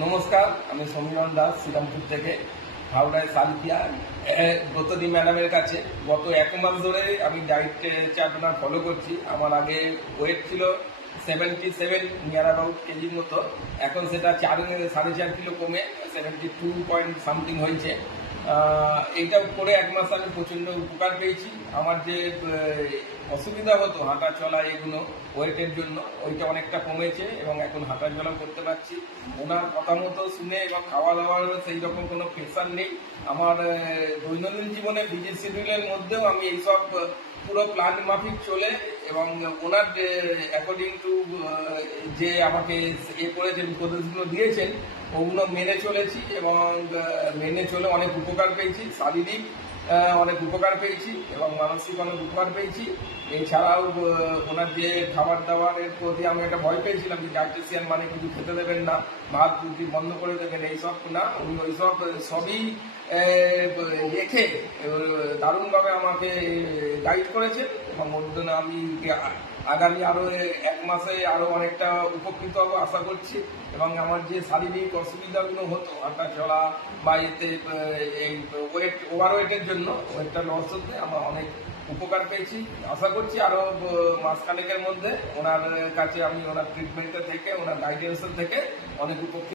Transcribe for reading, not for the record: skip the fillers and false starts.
নমস্কার, আমি সমীরণ দাস শ্রীরামপুর থেকে হাওড়ায় সালকিয়া ব্রতদী ম্যাডামের কাছে গত 1 মাস ধরে আমি ডায়েট চার্ট ওনার ফলো করছি। আমার আগে ওয়েট ছিল 77 নিয়ার অ্যাবাউট কেজির মতো, এখন সেটা 4.5 কিলো কমে 72 পয়েন্ট সামথিং হয়েছে। এইটা করে 1 মাস আমি প্রচণ্ড উপকার পেয়েছি। আমার যে অসুবিধা হতো হাঁটা চলা এগুলো ওয়েটের জন্য, ওইটা অনেকটা কমেছে এবং এখন হাঁটা চলা করতে পারছি ওনার কথা মতো শুনে, এবং খাওয়া দাওয়ার সেই রকম কোনো প্রেশার নেই। আমার দৈনন্দিন জীবনে বিজি শিডিউলের মধ্যেও আমি এইসব পুরো প্ল্যান মাফিক চলে, এবং ওনার অ্যাকর্ডিং টু যে আমাকে করেছেন উপদেশগুলো দিয়েছেন ওগুলো মেনে চলেছি, এবং মেনে চলে অনেক উপকার পেয়েছি। শারীরিক অনেক উপকার পেয়েছি এবং মানসিক অনেক উপকার পেয়েছি। এছাড়াও ওনার যে খাবার দাবারের প্রতি আমি একটা ভয় পেয়েছিলাম যে ডায়েটিশিয়ান মানে কিছু খেতে দেবেন না, ভাত রুটি বন্ধ করে দেবেন, এইসব না। উনি ওইসব সবই রেখে দারুণভাবে আমাকে গাইড করেছেন, এবং ওর জন্য আমি আগামী আরও 1 মাসে আরও অনেকটা উপকৃত হবো আশা করছি। এবং আমার যে শারীরিক অসুবিধাগুলো হতো হাঁটা চলা বা এতে এই ওভারওয়েটের জন্য ওয়েটটা লস হতে আমার অনেক উপকার পেয়েছি। আশা করছি আরও মাসখানেকের মধ্যে ওনার কাছে আমি ওনার ট্রিটমেন্টে থেকে ওনার গাইডেন্সের থেকে অনেক উপকৃত